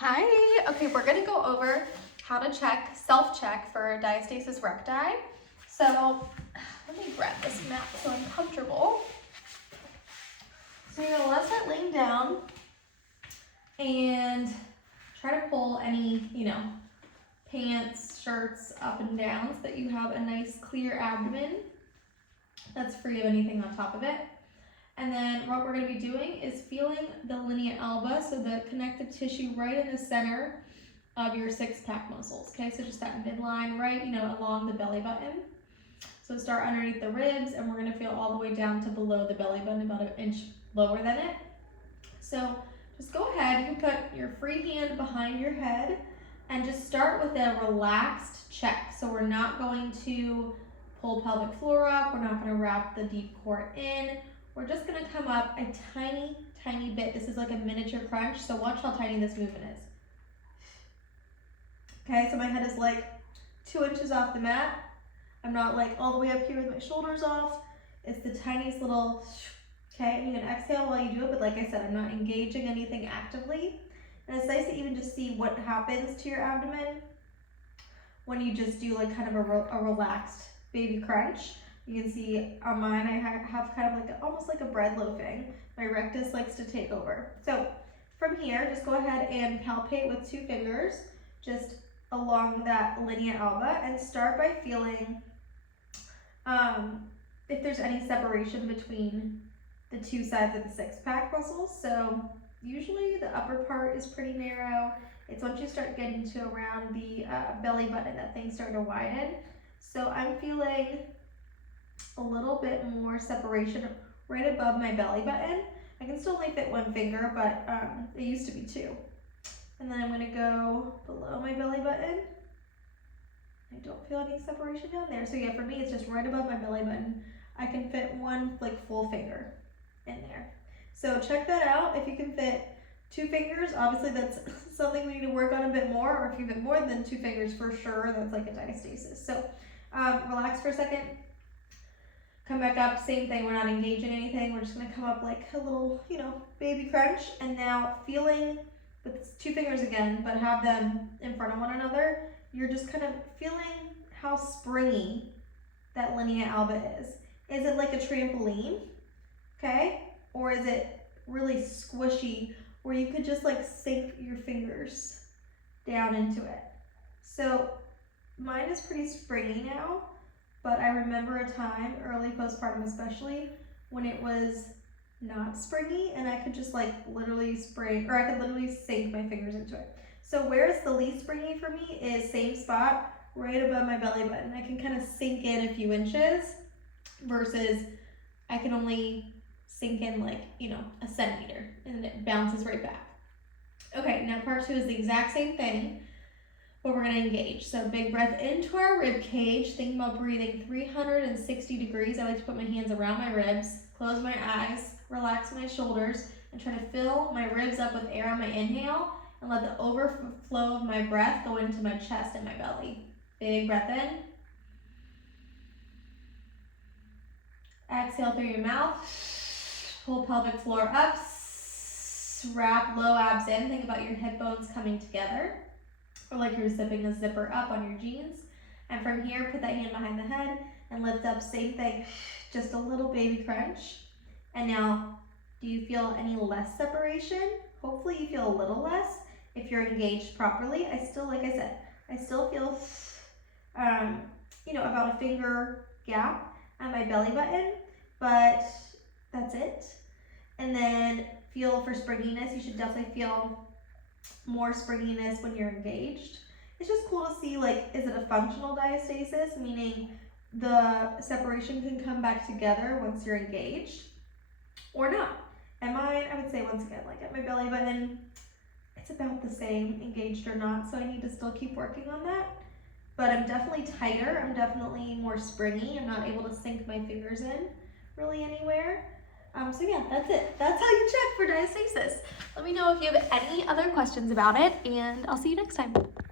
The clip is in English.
Hi. Okay, we're gonna go over how to self-check for diastasis recti. So let me grab this mat so I'm comfortable. So you're gonna let that laying down and try to pull any, pants, shirts up and down so that you have a nice clear abdomen that's free of anything on top of it. And then what we're going to be doing is feeling the linea alba, so the connective tissue right in the center of your six-pack muscles. Okay, so just that midline right, along the belly button. So start underneath the ribs, and we're going to feel all the way down to below the belly button, about an inch lower than it. So just go ahead, you can put your free hand behind your head and just start with a relaxed check. So we're not going to pull pelvic floor up, we're not going to wrap the deep core in. We're just gonna come up a tiny, tiny bit. This is like a miniature crunch, so watch how tiny this movement is. Okay, so my head is like 2 inches off the mat. I'm not like all the way up here with my shoulders off. It's the tiniest little, okay, and you can exhale while you do it, but like I said, I'm not engaging anything actively. And it's nice to even just see what happens to your abdomen when you just do like kind of a relaxed baby crunch. You can see on mine, I have kind of like almost like a bread loafing. My rectus likes to take over. So from here, just go ahead and palpate with 2 fingers, just along that linea alba, and start by feeling if there's any separation between the 2 sides of the six-pack muscles. So usually the upper part is pretty narrow. It's once you start getting to around the belly button that things start to widen. So I'm feeling a little bit more separation right above my belly button. I can still only fit 1 finger, but it used to be 2. And then I'm gonna go below my belly button. I don't feel any separation down there. So yeah, for me, it's just right above my belly button. I can fit 1 like full finger in there. So check that out. If you can fit 2 fingers, obviously that's something we need to work on a bit more, or if you fit more than 2 fingers, for sure, that's like a diastasis. So relax for a second. Come back up, same thing, we're not engaging anything. We're just gonna come up like a little, baby crunch. And now feeling with 2 fingers again, but have them in front of one another, you're just kind of feeling how springy that linea alba is. Is it like a trampoline, okay? Or is it really squishy where you could just like sink your fingers down into it? So mine is pretty springy now. But I remember a time, early postpartum especially, when it was not springy and I could just like literally spring, or I could literally sink my fingers into it. So where it's the least springy for me is same spot, right above my belly button. I can kind of sink in a few inches versus I can only sink in like, a centimeter, and it bounces right back. Okay, now part 2 is the exact same thing, but we're gonna engage. So big breath into our rib cage, thinking about breathing 360 degrees. I like to put my hands around my ribs, close my eyes, relax my shoulders, and try to fill my ribs up with air on my inhale, and let the overflow of my breath go into my chest and my belly. Big breath in. Exhale through your mouth. Pull pelvic floor up. Wrap low abs in. Think about your hip bones coming together, or like you're zipping a zipper up on your jeans. And from here, put that hand behind the head and lift up, same thing, just a little baby crunch. And now, do you feel any less separation? Hopefully you feel a little less if you're engaged properly. I still, like I said, I still feel, about a finger gap on my belly button, but that's it. And then feel for springiness. You should definitely feel more springiness when you're engaged. It's just cool to see, like, is it a functional diastasis, meaning the separation can come back together once you're engaged, or not. And mine, I would say once again, like at my belly button, it's about the same, engaged or not, so I need to still keep working on that. But I'm definitely tighter, I'm definitely more springy. I'm not able to sink my fingers in really anywhere. So yeah, that's it. That's how you check for diastasis. Let me know if you have any other questions about it, and I'll see you next time.